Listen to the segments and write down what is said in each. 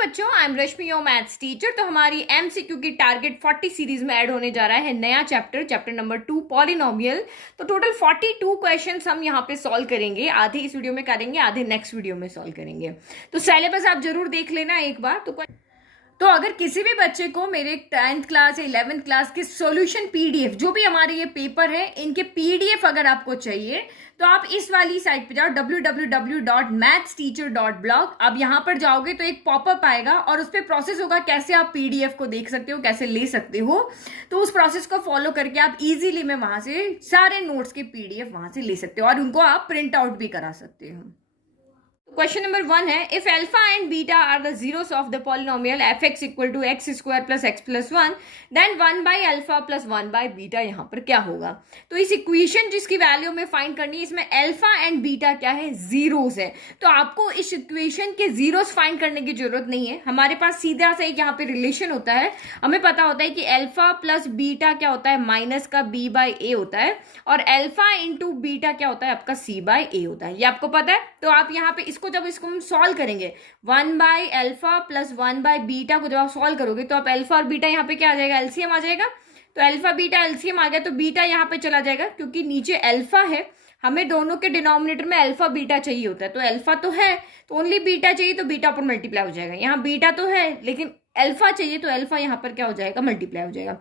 बच्चों, I am Rashmi your maths teacher. तो हमारी एमसीक्यू की टारगेट 40 सीरीज में ऐड होने जा रहा है नया चैप्टर नंबर 2 पॉलिनोमियल। तो टोटल 42 क्वेश्चंस हम यहाँ पे सॉल्व करेंगे। आधे इस वीडियो में करेंगे, आधे नेक्स्ट वीडियो में सॉल्व करेंगे। तो सिलेबस आप जरूर देख लेना एक बार। तो अगर किसी भी बच्चे को मेरे 10th क्लास या 11th क्लास के सॉल्यूशन पीडीएफ, जो भी हमारे ये पेपर है, इनके पीडीएफ अगर आपको चाहिए तो आप इस वाली साइट पे जाओ www.mathsteacher.blog। अब यहाँ पर जाओगे तो एक पॉपअप आएगा और उस पर प्रोसेस होगा कैसे आप पीडीएफ को देख सकते हो, कैसे ले सकते हो। तो उस प्रोसेस को फॉलो करके आप इजीली में वहां से सारे नोट्स के पीडीएफ वहां से ले सकते हो और उनको आप प्रिंट आउट भी करा सकते हो। क्वेश्चन नंबर 1 है, if alpha and beta are the zeros of the polynomial f x equal to x square plus x plus 1, then 1 by alpha plus 1 by beta यहाँ पर क्या होगा। तो इस इक्वेशन जिसकी वैल्यू में फाइंड करनी है, इसमें अल्फा एंड बीटा क्या है, जीरोस है। तो आपको इस इक्वेशन के जीरोस फाइंड करने की जरूरत नहीं है। हमारे पास सीधा सा एक यहाँ पे रिलेशन होता है। हमें पता होता है कि अल्फा प्लस बीटा क्या होता है, माइनस का बी बाई ए होता है, और अल्फा इंटू बीटा क्या होता है, आपका सी बाई ए होता है। ये आपको पता है। तो आप यहाँ पे जब इसको हम सॉल्व करेंगे, 1 by alpha plus 1 by beta को जब आप सॉल्व करोगे तो आप अल्फा और बीटा यहाँ पे क्या आ जाएगा, एलसीएम आ जाएगा। तो अल्फा बीटा एलसीएम आ गया तो बीटा यहाँ पे चला जाएगा, क्योंकि नीचे अल्फा है। हमें दोनों के डिनोमिनेटर में अल्फा बीटा चाहिए होता है। तो अल्फा तो है तो ओनली बीटा चाहिए, तो बीटा पर मल्टीप्लाई हो जाएगा। यहाँ बीटा तो है लेकिन अल्फा चाहिए, तो अल्फा यहाँ पर क्या हो जाएगा, मल्टीप्लाई हो जाएगा।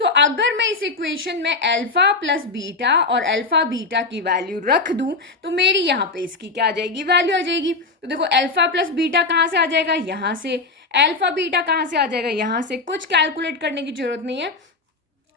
तो अगर मैं इस इक्वेशन में अल्फा प्लस बीटा और अल्फा बीटा की वैल्यू रख दूं तो मेरी यहाँ पे इसकी क्या आ जाएगी, वैल्यू आ जाएगी। तो देखो अल्फा प्लस बीटा कहाँ से आ जाएगा, यहाँ से। अल्फा बीटा कहाँ से आ जाएगा, यहाँ से। कुछ कैलकुलेट करने की जरूरत नहीं है।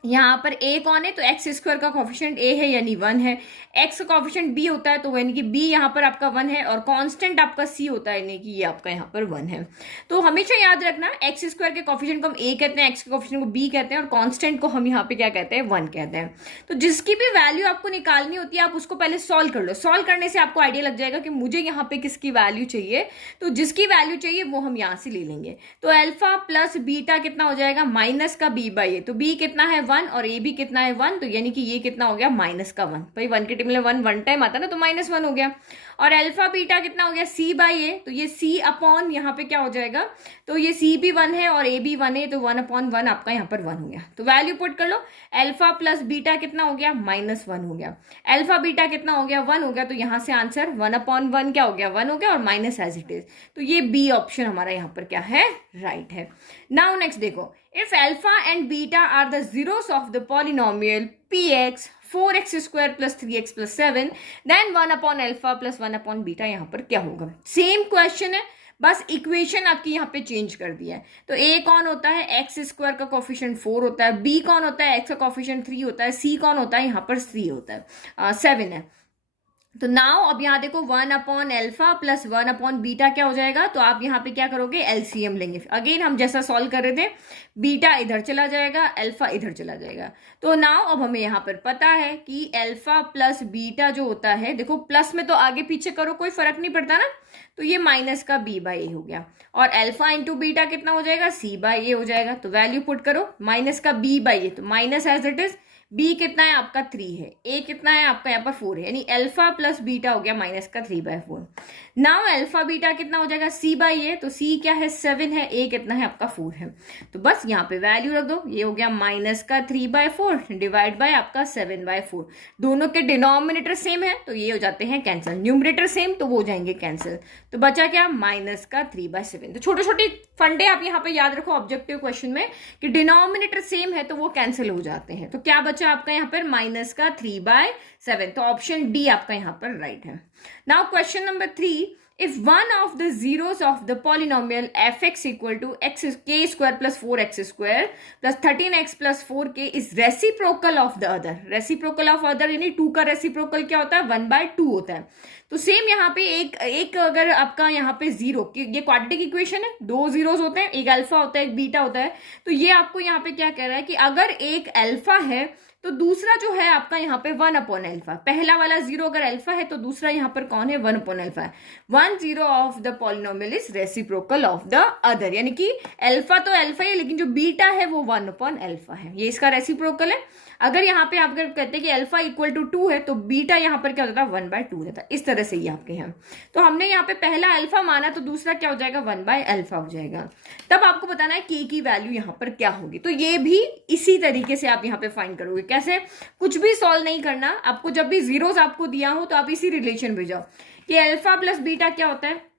यहाँ पर a कौन है, तो एक्स स्क्वायर का कॉफिशिएंट a है यानी 1 है। x का कॉफिशिएंट b होता है तो यानी कि b यहाँ पर आपका 1 है, और कांस्टेंट आपका c होता है यानी कि ये आपका यहाँ पर 1 है। तो हमेशा याद रखना, एक्स स्क्वायर के कॉफिशिएंट को हम a कहते हैं, x के कॉफिशिएंट को b कहते हैं, और कांस्टेंट को हम यहाँ पे क्या कहते हैं, 1 कहते हैं। तो जिसकी भी वैल्यू आपको निकालनी होती है आप उसको पहले सॉल्व कर लो। सॉल्व करने से आपको आइडिया लग जाएगा कि मुझे यहाँ पे किसकी वैल्यू चाहिए। तो जिसकी वैल्यू चाहिए वो हम यहाँ से ले लेंगे। तो अल्फा प्लस बीटा कितना हो जाएगा, माइनस का b बाई ए। तो b कितना है, 1, और ए भी कितना है, 1। तो यानी कि ये कितना हो गया, माइनस का 1। भाई 1 के टेबल में 1 वन टाइम आता है ना, तो माइनस 1 हो गया। और अल्फा बीटा कितना हो गया, c बाई ए। तो ये c अपॉन यहाँ पे क्या हो जाएगा, तो ये c भी 1 है और a भी 1 है, तो 1 अपॉन 1 आपका यहाँ पर 1 हो गया। तो वैल्यू पुट कर लो। अल्फा प्लस बीटा कितना हो गया, माइनस 1 हो गया। अल्फा बीटा कितना हो गया, 1 हो गया। तो यहाँ से आंसर 1 अपॉन 1 क्या हो गया, 1 हो गया, और माइनस एज इट इज। तो ये बी ऑप्शन हमारा यहाँ पर क्या है, राइट है। नाउ नेक्स्ट देखो, if alpha and beta are the zeros of the polynomial px 4x square plus 3x plus 7, then 1 upon alpha plus 1 upon beta यहाँ पर क्या होगा। सेम क्वेश्चन है, बस इक्वेशन आपकी यहाँ पे चेंज कर दिया है। तो a कौन होता है, एक्स स्क्वायर का कॉफिशिएंट 4 होता है, b कौन होता है, x का कॉफिशिएंट 3 होता है, c कौन होता है, यहाँ पर 3 होता है, 7 है। तो नाउ अब यहाँ देखो 1 upon alpha plus 1 upon beta क्या हो जाएगा। तो आप यहाँ पे क्या करोगे, एलसीएम लेंगे। अगेन हम जैसा सॉल्व कर रहे थे, बीटा इधर चला जाएगा, अल्फा इधर चला जाएगा। तो नाउ अब हमें यहाँ पर पता है कि अल्फा प्लस बीटा जो होता है, देखो प्लस में तो आगे पीछे करो कोई फर्क नहीं पड़ता ना। तो ये माइनस का b बाई ए हो गया, और अल्फा इंटू बीटा कितना हो जाएगा, c बाई ए हो जाएगा। तो वैल्यू पुट करो, माइनस का b बाई ए, तो minus as it is. b कितना है आपका 3 है, a कितना है आपका यहाँ पर 4 है, यानी अल्फा प्लस बीटा हो गया माइनस का 3/4। नाउ अल्फा बीटा कितना हो जाएगा, c बाई ए। तो c क्या है, 7 है, a कितना है आपका 4 है। तो बस यहाँ पे वैल्यू रख दो। ये हो गया माइनस का 3/4 डिवाइड बाय आपका 7/4। दोनों के डिनोमिनेटर सेम है तो ये हो जाते हैं कैंसिल, न्यूमरेटर सेम तो वो हो जाएंगे कैंसिल। तो बचा क्या, माइनस का 3/7। तो छोटे छोटे फंडे आप यहाँ पे याद रखो ऑब्जेक्टिव क्वेश्चन में, कि डिनोमिनेटर सेम है तो वो कैंसिल हो जाते हैं। तो क्या बचा आपका यहाँ पर, माइनस का 3/7। तो ऑप्शन डी आपका यहाँ पर राइट है। Now question number 3, if one of the zeros of the polynomial fx equal to x k square plus 4x square plus 13x plus 4k is reciprocal of the other, reciprocal of other यानी 2 का reciprocal क्या होता है, 1/2 होता है। तो same यहाँ पे एक अगर आपका यहाँ पे जीरो, ये क्वाड्रेटिक इक्वेशन है, 2 जीरोस होते हैं, एक अल्फा होता है एक बीटा होता है। तो ये आपको यहाँ पे क्या कह रहा है कि अगर एक अल्फा है तो दूसरा जो है आपका यहाँ पे 1/अल्फा, पहला वाला 0 अगर अल्फा है तो दूसरा यहाँ पर कौन है, 1/अल्फा है। 1/0 of the polynomial is reciprocal of the other, यानी कि अल्फा तो अल्फा है लेकिन जो बीटा है वो 1/अल्फा है, ये इसका रेसिप्रोकल है। अगर यहाँ पे आप अगर कहते हैं कि अल्फा इक्वल टू 2 है तो बीटा यहाँ पर क्या होता है, 1/2 रहता है। इस तरह से ये आपके हैं। तो हमने यहाँ पे पहला अल्फा माना तो दूसरा क्या हो जाएगा, 1/अल्फा हो जाएगा। तब आपको बताना है के की वैल्यू यहाँ पर क्या होगी। तो ये भी इसी तरीके से आप यहाँ पे फाइंड करोगे। कैसे, कुछ भी सॉल्व नहीं करना आपको, जब भी जीरोस आपको दिया हो तो आप इसी रिलेशन पे जाओ कि अल्फा प्लस बीटा क्या होता है,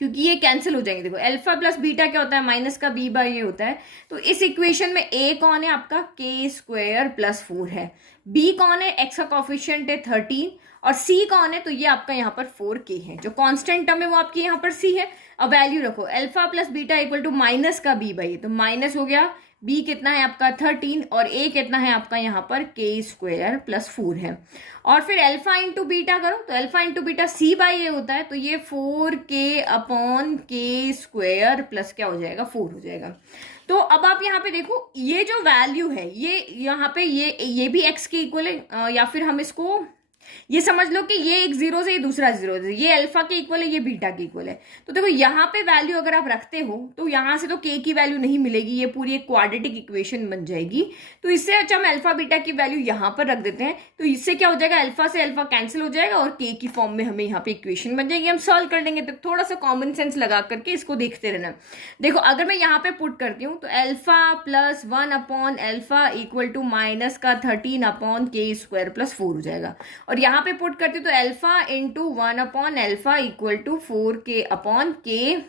क्योंकि ये कैंसिल हो जाएंगे। देखो अल्फा प्लस बीटा क्या होता है, माइनस का बी बाई ए होता है। तो इस इक्वेशन में ए कौन है आपका, k² + 4 है। बी कौन है, एक्स का कॉफिशिएंट है 13, और सी कौन है, तो ये आपका यहाँ पर 4k है। जो कांस्टेंट टर्म है वो आपकी यहाँ पर सी है। अब वैल्यू रखो, alpha plus beta equal to minus का बी बाई ए, तो माइनस हो गया, बी कितना है आपका 13 और ए कितना है आपका यहाँ पर k² + 4 है। और फिर अल्फा इंटू बीटा करो तो alpha into beta c by a होता है, तो ये 4k/k² प्लस क्या हो जाएगा, 4 हो जाएगा। तो अब आप यहाँ पे देखो ये जो वैल्यू है ये यहाँ पे ये भी x के इक्वल है, या फिर हम इसको ये समझ लो कि ये एक जीरो से ये दूसरा जीरो से, ये अल्फा के इक्वल है ये बीटा के इक्वल है। तो देखो यहाँ पे वैल्यू अगर आप रखते हो तो यहाँ से तो के की वैल्यू नहीं मिलेगी, ये पूरी एक क्वाड्रेटिक इक्वेशन बन जाएगी। तो इससे अच्छा हम अल्फा बीटा की वैल्यू यहाँ पर रख देते हैं। तो इससे क्या हो जाएगा, अल्फा से अल्फा कैंसिल हो जाएगा और के की फॉर्म में हमें यहाँ पे इक्वेशन बन जाएगी। हम सॉल्व कर लेंगे। तो थोड़ा सा कॉमन सेंस लगा करके इसको देखते रहना। देखो अगर मैं यहाँ पे पुट करती हूँ तो अल्फा + 1/अल्फा इक्वल टू माइनस का 13/k² + 4 हो जाएगा। और यहाँ पे पुट करती हूँ तो अल्फा इंटू 1/अल्फा इक्वल टू 4k/k²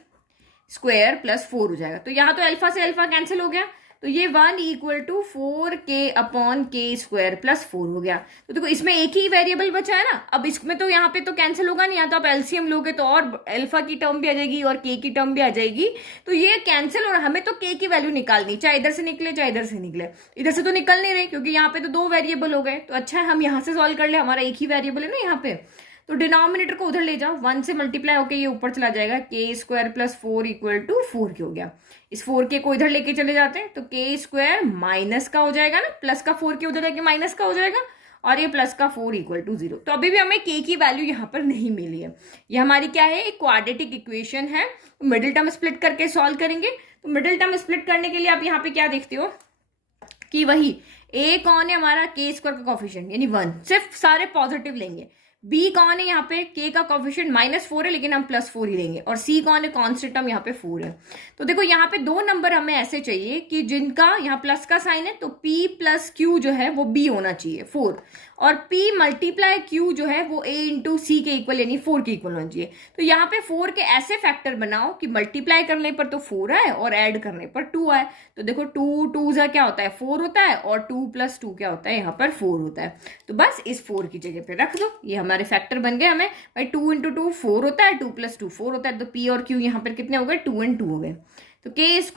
+ 4 हो जाएगा। तो यहाँ तो अल्फा से अल्फा कैंसिल हो गया, तो ये 1 इक्वल टू 4k/k² + 4 हो गया। तो देखो इसमें एक ही वेरिएबल बचा है ना। अब इसमें तो यहाँ पे तो कैंसिल होगा नहीं, यहाँ तो आप एलसीएम लोगे तो और अल्फा की टर्म भी आ जाएगी और के की टर्म भी आ जाएगी। तो ये कैंसिल, और हमें तो के की वैल्यू निकालनी, चाहे इधर से निकले चाहे इधर से निकले। इधर से तो निकल नहीं रही क्योंकि यहाँ पे तो 2 वेरिएबल हो गए। तो अच्छा है हम यहाँ से सॉल्व कर ले, हमारा एक ही वेरिएबल है ना यहाँ पे। तो डिनोमिनेटर को उधर ले जाओ, 1 से मल्टीप्लाई होकर ये ऊपर चला जाएगा, k² + 4 इक्वल टू 4k हो गया। इस 4k को इधर लेके चले जाते हैं तो k² माइनस का हो जाएगा ना, प्लस का 4k उधर लेके माइनस का हो जाएगा, और ये प्लस का 4 इक्वल टू 0। तो अभी भी हमें k की वैल्यू यहाँ पर नहीं मिली है। ये हमारी क्या है, एक क्वाड्रेटिक इक्वेशन है। मिडिल टर्म स्प्लिट करके सॉल्व करेंगे। तो मिडिल टर्म स्प्लिट करने के लिए आप यहाँ पे क्या देखते हो कि वही a कौन है हमारा, k² का कॉफिशिएंट यानी 1, सिर्फ सारे पॉजिटिव लेंगे। b कौन है यहाँ पे, k का कॉफिशिएंट -4 है लेकिन हम +4 ही लेंगे, और c कौन है, कांस्टेंट टर्म यहाँ पे 4 है। तो देखो यहाँ पे 2 नंबर हमें ऐसे चाहिए कि जिनका यहाँ प्लस का साइन है, तो p + q जो है वो b होना चाहिए 4, और p × q जो है वो a × c के इक्वल यानी 4 के इक्वल होना चाहिए। तो यहाँ पे 4 के ऐसे फैक्टर बनाओ कि मल्टीप्लाई करने पर तो 4 आए और ऐड करने पर 2 आए। तो देखो 2 2 क्या होता है, 4 होता है, और 2 + 2 क्या होता है, यहाँ पर 4 होता है। तो बस इस 4 की जगह पे रख दो, ये हमारे फैक्टर बन गए। हमें भाई 2 × 2 4 होता है, 2 + 2 4 होता है। तो p और q यहाँ पर कितने हो गए, 2 और 2 हो गए। तो k² -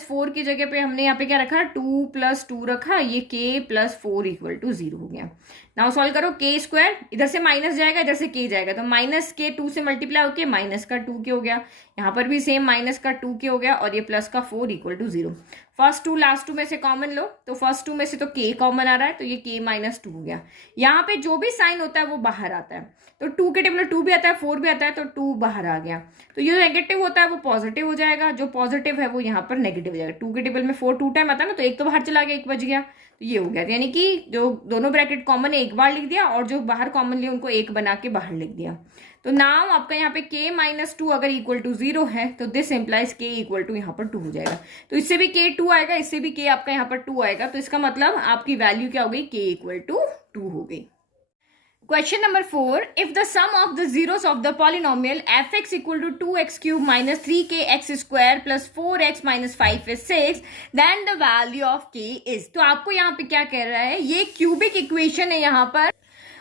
4 की जगह पे हमने यहाँ पे क्या रखा, 2 + 2 रखा, ये k + 4 इक्वल टू 0 हो गया। नाउ सॉल्व करो, k², इधर से माइनस जाएगा इधर से k जाएगा, तो माइनस के 2 से मल्टीप्लाई होके माइनस का 2k हो गया। यहाँ पर भी सेम माइनस का 2k हो गया, और ये प्लस का 4 इक्वल टू 0। फर्स्ट 2 लास्ट 2 में से कॉमन लो, तो फर्स्ट 2 में से तो k कॉमन आ रहा है, तो ये k - 2 हो गया। यहाँ पे जो भी साइन होता है वो बाहर आता है, तो 2 के टेबल में 2 भी आता है 4 भी आता है, तो 2 बाहर आ गया। तो ये नेगेटिव होता है वो पॉजिटिव हो जाएगा, जो पॉजिटिव है वो यहाँ पर नेगेटिव हो जाएगा। 2 के टेबल में 4 2 टाइम आता है ना, तो एक तो बाहर चला गया, एक बच गया, तो ये हो गया। यानी कि जो दोनों ब्रैकेट कॉमन है एक बार लिख दिया, और जो बाहर कॉमन लिए उनको एक बना के बाहर लिख दिया। तो नाउ आपका यहाँ पे k - 2 अगर इक्वल टू 0 है तो this implies k equal to यहाँ पर 2 हो जाएगा। तो इससे भी k 2 आएगा, इससे भी k आपका यहाँ पर 2 आएगा। तो इसका मतलब आपकी वैल्यू क्या हो गई, k इक्वल टू 2 हो गई। Question number 4. If the sum of the zeros of the polynomial fx equal to 2x³ - 3kx² + 4x - 5 is 6, then the value of k is। तो आपको यहाँ पे क्या कह रहा है, ये क्यूबिक इक्वेशन है यहाँ पर,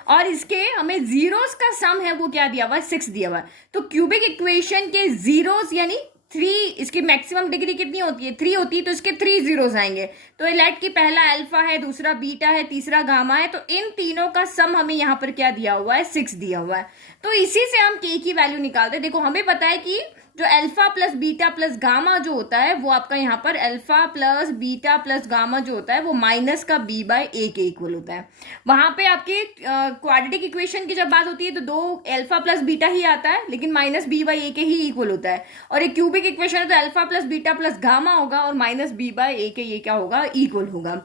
और इसके हमें जीरोस का सम है वो क्या दिया हुआ है, 6 दिया हुआ है। तो क्यूबिक इक्वेशन के जीरोस यानी 3, इसकी मैक्सिमम डिग्री कितनी होती है, 3 होती है, तो इसके 3 जीरोस आएंगे। तो लेट की पहला अल्फा है, दूसरा बीटा है, तीसरा गामा है, तो इन तीनों का सम हमें यहाँ पर क्या दिया हुआ है, 6 दिया हुआ है। तो इसी से हम k की वैल्यू निकालते हैं। देखो हमें पता है कि जो alpha plus beta plus gamma जो होता है वो आपका यहाँ पर alpha plus beta plus gamma जो होता है वो माइनस का बी बाय ए के इक्वल होता है। वहां पे आपकी क्वाड्रेटिक इक्वेशन की जब बात होती है तो दो अल्फा प्लस बीटा ही आता है, लेकिन माइनस बी बाय ए के ही इक्वल होता है। और एक क्यूबिक इक्वेशन है तो alpha plus beta plus gamma होगा और माइनस बी बाय ए के ये क्या होगा, इक्वल होगा।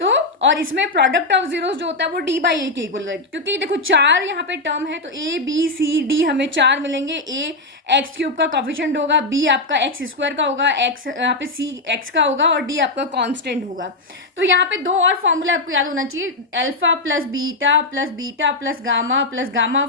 तो और इसमें प्रोडक्ट ऑफ जीरोस जो होता है वो डी बाई ए के इक्वल है, क्योंकि देखो चार यहाँ पे टर्म है तो ए बी सी डी हमें चार मिलेंगे। ए एक्स क्यूब का कोफिशिएंट होगा, बी आपका एक्स स्क्वायर का होगा, एक्स यहाँ पे सी एक्स का होगा और डी आपका कांस्टेंट होगा। तो यहाँ पे दो और फॉर्मूला आपको याद होना चाहिए, alpha plus gamma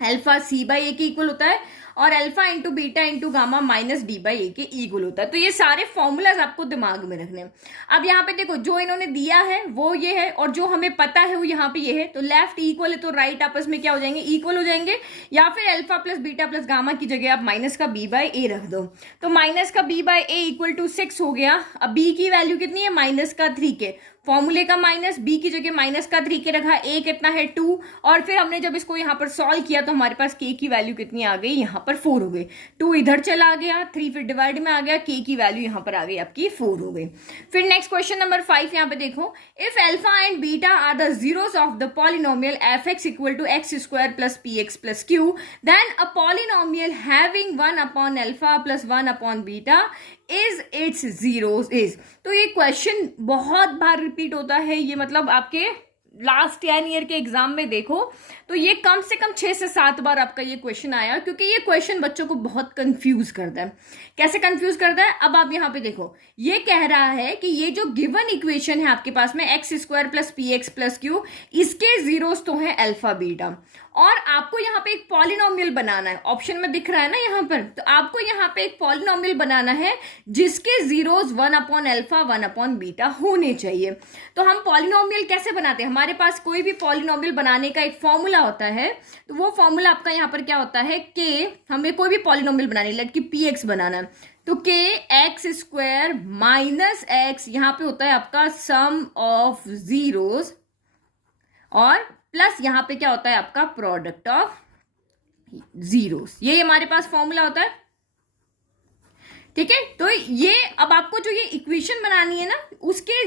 alpha c by a के इक्वल होता है और alpha into beta into gamma minus d by a के इक्वल होता है। तो ये सारे फॉर्मूलाज आपको दिमाग में रखने हैं। अब यहाँ पे देखो जो इन्होंने दिया है वो ये है और जो हमें पता है वो यहाँ पे ये है, तो लेफ्ट इक्वल है तो राइट आपस में क्या हो जाएंगे, इक्वल हो जाएंगे। या फिर alpha plus beta plus gamma की जगह आप माइनस का बी बाय ए रख दो, तो माइनस का B by A equal to 6 हो गया। अब बी की वैल्यू कितनी है, माइनस का 3 के, फॉर्मूले का माइनस, बी की जगह माइनस का 3 के रखा, ए कितना है 2, और फिर हमने जब इसको यहाँ पर सॉल्व किया तो हमारे पास के की वैल्यू कितनी आ गई, यहाँ पर 4 हो गई। 2 इधर चला गया, 3 फिर डिवाइड में आ गया, के की वैल्यू यहाँ पर आ गई आपकी 4 हो गई। फिर नेक्स्ट क्वेश्चन नंबर 5 यहाँ पे देखो, if alpha and beta are the zeros of the polynomial f x equal to x square plus p x plus q, then a polynomial having 1 upon alpha plus 1 upon beta is its zeros is. तो ये question बहुत बार repeat होता है, ये मतलब आपके last 10 year के exam में देखो तो ये कम से कम 6 से 7 बार आपका ये क्वेश्चन आया, क्योंकि ये क्वेश्चन बच्चों को बहुत कंफ्यूज करता है। कैसे कंफ्यूज करता है, अब आप यहाँ पे देखो, ये कह रहा है कि ये जो गिवन इक्वेशन है आपके पास में x square plus p x plus Q, इसके जीरोस तो है अल्फा बीटा, और आपको यहाँ पे एक पॉलिनोमियल बनाना है। ऑप्शन में दिख रहा है ना यहाँ पर, तो आपको यहाँ पे एक पॉलिनोमियल बनाना है जिसके zeros 1 upon alpha 1 upon beta होने चाहिए। तो हम पॉलिनोमियल कैसे बनाते हैं, हमारे पास कोई भी पॉलिनोमियल बनाने का एक फॉर्मूला होता है, तो वो फॉर्मूला आपका यहाँ पर क्या होता है, के हमें कोई भी पॉलिनोमियल बनानी, लेट कि पी एक्स बनाना है, तो के एक्स स्क्वायर माइनस एक्स यहाँ पे होता है आपका सम ऑफ जीरोस, और प्लस यहाँ पे क्या होता है आपका प्रोडक्ट ऑफ जीरोस। ये हमारे पास फॉर्मूला होता है, ठीक है। तो ये अब आपको जो ये इक्वेशन बनानी है ना, उसके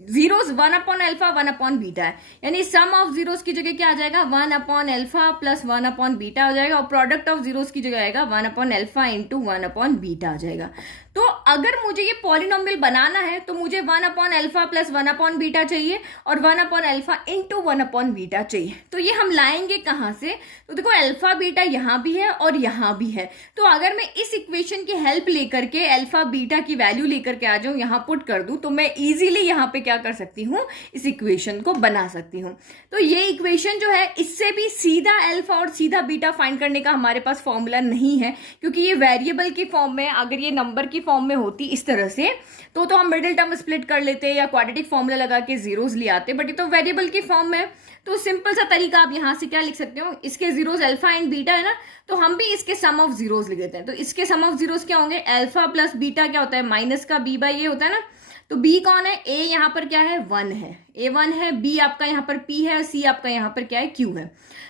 zeros 1 upon alpha 1 upon beta है, यानी सम ऑफ जीरोस की जगह क्या आ जाएगा, 1 upon alpha plus 1 upon beta हो जाएगा, और प्रोडक्ट ऑफ जीरोस की जगह आएगा 1 upon alpha into 1 upon beta आ जाएगा। तो अगर मुझे ये पॉलिनोमियल बनाना है तो मुझे 1 upon alpha plus 1 upon beta चाहिए और 1 upon alpha into 1 upon beta चाहिए। तो ये हम लाएंगे कहाँ से, तो देखो अल्फा बीटा यहाँ भी है और यहाँ भी है, तो अगर मैं इस इक्वेशन की हेल्प लेकर के अल्फा बीटा की वैल्यू लेकर के आ जाऊँ, यहाँ पुट कर दूँ, तो मैं इजीली यहाँ पे क्या कर सकती हूँ, इस इक्वेशन को बना सकती हूँ। तो ये इक्वेशन जो है, इससे भी सीधा अल्फा और सीधा बीटा फाइंड करने का हमारे पास फॉर्मूला नहीं है, क्योंकि ये वेरिएबल की फॉर्म में, अगर ये नंबर की फॉर्म में होती इस तरह से तो हम मिडिल टर्म स्प्लिट कर लेते या क्वाड्रेटिक फॉर्मूला लगा के जीरोस ले आते, बट ये तो वेरिएबल की फॉर्म में। तो सिंपल सा तरीका आप यहां से क्या लिख सकते हो, इसके जीरोस अल्फा एंड बीटा है ना, तो हम भी इसके सम ऑफ जीरोस लिख देते हैं। तो इसके सम ऑफ जीरोस क्या होंगे, अल्फा प्लस बीटा क्या होता है, माइनस का बी बाई ए होता है ना, तो b कौन है, a यहाँ पर क्या है 1 है, a 1 है, b आपका यहाँ पर p है, c आपका यहाँ पर क्या है q है।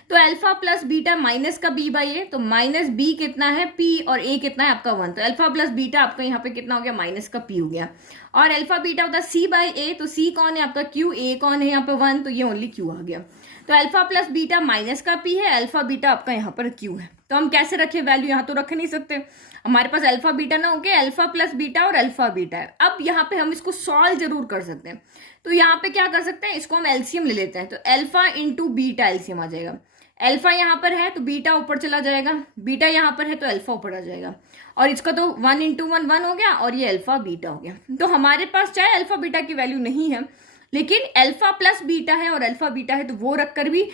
तो अल्फा प्लस बीटा माइनस का b बाई ए, तो माइनस b कितना है p और a कितना है आपका 1, तो अल्फा प्लस बीटा आपका यहाँ पे कितना हो गया, माइनस का p हो गया। और अल्फा बीटा होता है c बाई ए, तो c कौन है आपका q, a कौन है यहाँ पे 1, तो ये ओनली q आ गया। तो अल्फा प्लस बीटा माइनस का p है, अल्फा बीटा आपका यहाँ पर q है। तो हम कैसे रखे वैल्यू, यहाँ तो रख नहीं सकते, हमारे पास अल्फा बीटा ना होके अल्फा प्लस बीटा और अल्फा बीटा है। अब यहाँ पे हम इसको सॉल्व जरूर कर सकते हैं, तो यहाँ पे क्या कर सकते हैं, इसको हम एलसीएम ले लेते हैं, तो अल्फा इंटू बीटा एलसीएम आ जाएगा। अल्फा यहाँ पर है तो बीटा ऊपर चला जाएगा, बीटा यहाँ पर है तो अल्फा ऊपर आ जाएगा, और इसका तो 1 इंटू 1 1 हो गया, और ये अल्फा बीटा हो गया। तो हमारे पास चाहे अल्फा बीटा की वैल्यू नहीं है, लेकिन अल्फा प्लस बीटा है और अल्फा बीटा है, तो वो रखकर भी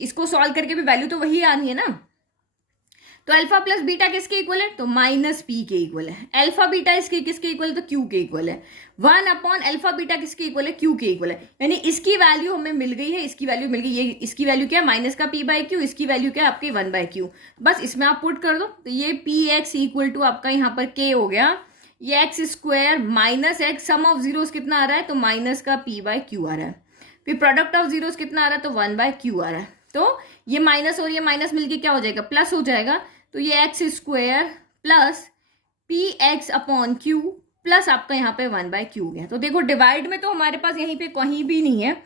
इसको सॉल्व करके भी वैल्यू तो वही आनी है ना। तो अल्फा प्लस बीटा किसके इक्वल है, तो माइनस पी के इक्वल है। अल्फा बीटा इसके किसके इक्वल है, तो क्यू के इक्वल है। 1 अपॉन अल्फा बीटा किसके इक्वल है, क्यू के इक्वल है। यानी इसकी वैल्यू हमें मिल गई है, इसकी वैल्यू मिल गई, ये इसकी वैल्यू क्या है, माइनस का पी बाई क्यू, इसकी वैल्यू क्या है आपकी 1 बाई क्यू। बस इसमें आप पुट कर दो, तो ये पी एक्स इक्वल टू आपका यहाँ पर के हो गया, ये x square minus x, sum of zeros कितना आ रहा है, तो माइनस का पी बाई क्यू आ रहा है। फिर प्रोडक्ट ऑफ जीरोस कितना आ रहा है, तो 1 बाई क्यू आ रहा है। तो ये माइनस और ये माइनस मिलके क्या हो जाएगा, प्लस हो जाएगा। तो ये x square plus p x upon Q plus आपका यहाँ पे 1/q है। तो देखो डिवाइड में तो हमारे पास यहीं पे कहीं भी नहीं है,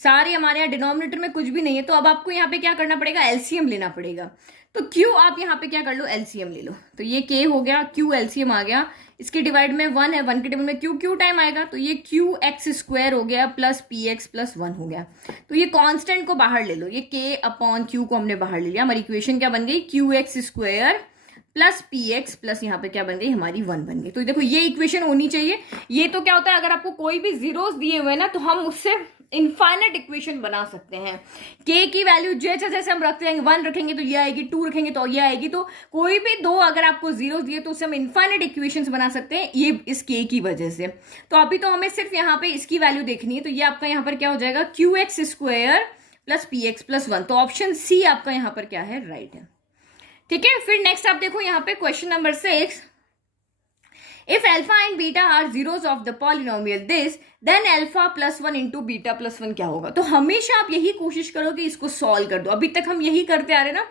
सारे हमारे यहाँ डिनोमिनेटर में कुछ भी नहीं है, तो अब आपको यहाँ पे क्या करना पड़ेगा, एलसीएम लेना पड़ेगा। तो q आप यहाँ पे क्या कर लो, एलसीएम ले लो। तो ये k हो गया, q एलसीएम आ गया, इसके डिवाइड में 1 है, 1 के डिवाइड में q टाइम आएगा, तो ये q एक्स स्क्वायर हो गया प्लस पी एक्स प्लस 1 हो गया। तो ये कांस्टेंट को बाहर ले लो, ये k अपॉन q को हमने बाहर ले लिया, हमारी इक्वेशन क्या बन गई, q x square plus p x plus यहाँ पे क्या बन गई, हमारी 1 बन गई। तो देखो ये इक्वेशन होनी चाहिए। ये तो क्या होता है, अगर आपको कोई भी जीरोस दिए हुए ना तो हम उससे इनफाइनाइट इक्वेशन बना सकते हैं। k की वैल्यू जैसे जैसे हम रखते हैं, 1 रखेंगे तो ये आएगी, 2 रखेंगे तो ये आएगी, तो कोई भी दो अगर आपको जीरो दिए तो उससे हम इनफाइनाइट इक्वेशंस बना सकते हैं, ये इस k की वजह से। तो अभी तो हमें सिर्फ यहाँ पे इसकी वैल्यू देखनी है, तो ये आपका यहाँ पर क्या हो जाएगा, Q x square plus p x plus 1। तो ऑप्शन सी आपका यहाँ पर क्या है, राइट है। ठीक है, फिर नेक्स्ट आप देखो यहाँ पे question number 6, if alpha and beta are zeros of the polynomial this then alpha plus 1 into beta plus 1 क्या होगा। तो हमेशा आप यही कोशिश करो कि इसको सॉल्व कर दो, अभी तक हम यही करते आ रहे ना,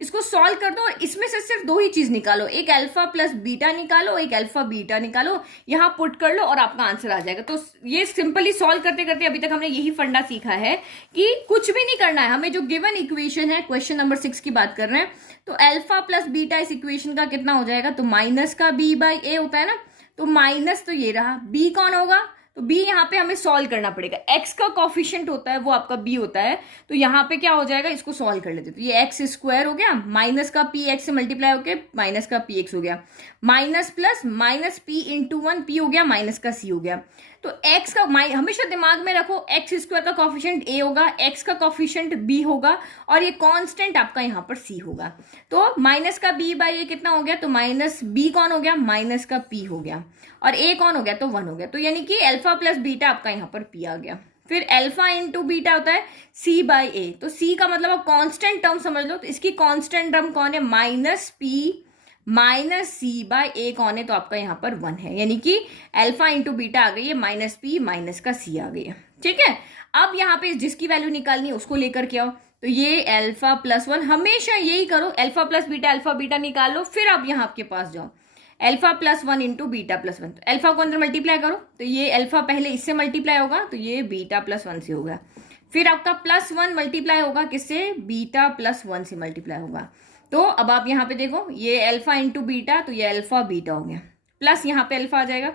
इसको सॉल्व कर दो और इसमें से सिर्फ दो ही चीज निकालो, एक अल्फा प्लस बीटा निकालो, एक अल्फा बीटा निकालो, यहाँ पुट कर लो और आपका आंसर आ जाएगा। तो ये सिंपली सॉल्व करते करते अभी तक हमने यही फंडा सीखा है कि कुछ भी नहीं करना है हमें। जो गिवन इक्वेशन है, क्वेश्चन नंबर 6 की बात कर रहे हैं, तो अल्फा प्लस बीटा इस इक्वेशन का कितना हो जाएगा, तो माइनस का b बाई ए होता है ना, तो माइनस तो ये रहा, b कौन होगा, तो b यहाँ पे हमें सॉल्व करना पड़ेगा, x का कॉफिशिएंट होता है वो आपका b होता है, तो यहाँ पे क्या हो जाएगा, इसको सॉल्व कर लेते, तो ये x स्क्वायर हो गया, माइनस का p x से मल्टीप्लाई होके माइनस का p x हो गया, minus plus minus p into 1 p हो गया, माइनस का c हो गया। तो x का हमेशा दिमाग में रखो, x स्क्वायर का कॉफिशिएंट a होगा, x का कॉफिशिएंट b होगा और ये कांस्टेंट आपका यहाँ पर c होगा। तो माइनस का b बाई a कितना हो गया, तो माइनस b कौन हो गया, माइनस का p हो गया, और a कौन हो गया, तो 1 हो गया। तो यानी कि अल्फा प्लस बीटा आपका यहाँ पर p आ गया। फिर अल्फा इंटू बीटा होता है c बाई a, तो c का मतलब आप कांस्टेंट टर्म समझ लो, तो इसकी कांस्टेंट टर्म कौन है, minus p minus c by a कौन है, तो आपका यहाँ पर 1 है, यानी कि अल्फा इंटू बीटा आ गई है, माइनस पी माइनस का सी आ गई है। ठीक है, अब यहाँ पे जिसकी वैल्यू निकालनी है उसको लेकर के आओ, तो ये अल्फा प्लस 1, हमेशा यही करो, alpha plus beta, alpha beta निकाल लो, फिर आप यहाँ आपके पास जाओ, alpha plus 1 into beta plus 1, तो अल्फा को अंदर मल्टीप्लाई करो, तो ये अल्फा पहले इससे मल्टीप्लाई होगा, तो ये बीटा प्लस 1 से होगा, फिर आपका प्लस 1 मल्टीप्लाई होगा किससे, बीटा प्लस 1 से मल्टीप्लाई होगा। तो अब आप यहाँ पे देखो, ये अल्फा इंटू बीटा, तो ये अल्फा बीटा हो गया, प्लस यहाँ पे अल्फा आ जाएगा,